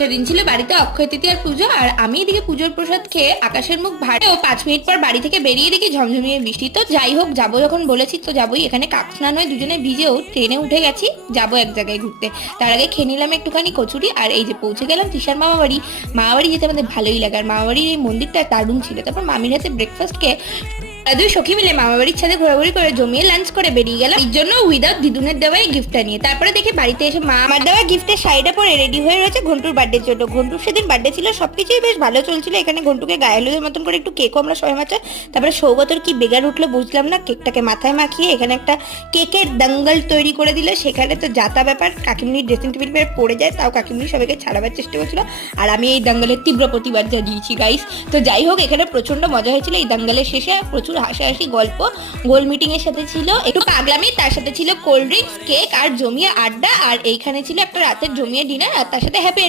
সেদিন ছিল বাড়িতে অক্ষয় তৃতীয়ার পুজো, আর আমি এদিকে পুজোর প্রসাদ খেয়ে আকাশের মুখ ভাড়ে ও 5 মিনিট পর বাড়ি থেকে বেরিয়ে দেখি ঝমঝমিয়ে বৃষ্টি। তো যাই হোক, যাবো যখন বলেছি তো যাবোই। এখানে কাকস্নান হয়ে দুজনে ভিজেও ট্রেনে উঠে গেছি, যাবো এক জায়গায় ঘুরতে। তার আগে খেয়ে নিলাম একটুখানি কচুরি, আর এই যে পৌঁছে গেলাম তৃষার মামা বাড়ি। মামা বাড়ি যেতে আমাদের ভালোই লাগে, আর মামা বাড়ির এই মন্দিরটা দারুণ ছিল। তারপর মামির হাতে ব্রেকফাস্ট খেয়ে দুই সখী মিলে মামা বাড়ির ছাদে ঘোরাঘুরি করে জমিয়ে লাঞ্চ করে বেরিয়ে গেলাম এর জন্য উইদাউট দিদুনের দেওয়া এই গিফটটা নিয়ে। তারপরে দেখে বাড়িতে এসে মা আমার দেওয়া গিফটের শাড়িটা পরে রেডি হয়ে রয়েছে ঘন্টুর বার্থডের জন্য। ঘন্টুর সেদিন বার্থডে ছিল, সবকিছুই বেশ ভালো চলছিল। এখানে ঘন্টুকে গায়ে হলুদের মতন করে একটু কেকও আমরা সবাই মাত্র। তারপরে সৌগতর কি বেগার উঠলো বুঝলাম না, কেকটাকে মাথায় মাখিয়ে এখানে একটা কেকের দাঙ্গল তৈরি করে দিল। সেখানে তো যাতা ব্যাপার, কাকিমনির ড্রেসিং টেবিল পেয়ে পড়ে যায়, তাও কাকিমনি সবাইকে ছাড়াবার চেষ্টা করছিল, আর আমি এই দাঙ্গলের তীব্র প্রতিবাদ জানিয়েছি গাইস। তো যাই হোক, এখানে প্রচন্ড মজা হয়েছিল। এই দাঙ্গলের শেষে প্রচুর হাসাহাসি, গল্প, গোল মিটিং এর সাথে ছিল একটু পাগলামি, তার সাথে ছিল কোল্ড ড্রিঙ্কস, কেক আর জমিয়ে আড্ডা, আর এইখানে ছিল একটা রাতের জমিয়ে ডিনার, আর তার সাথে হ্যাপি এন্ডিং।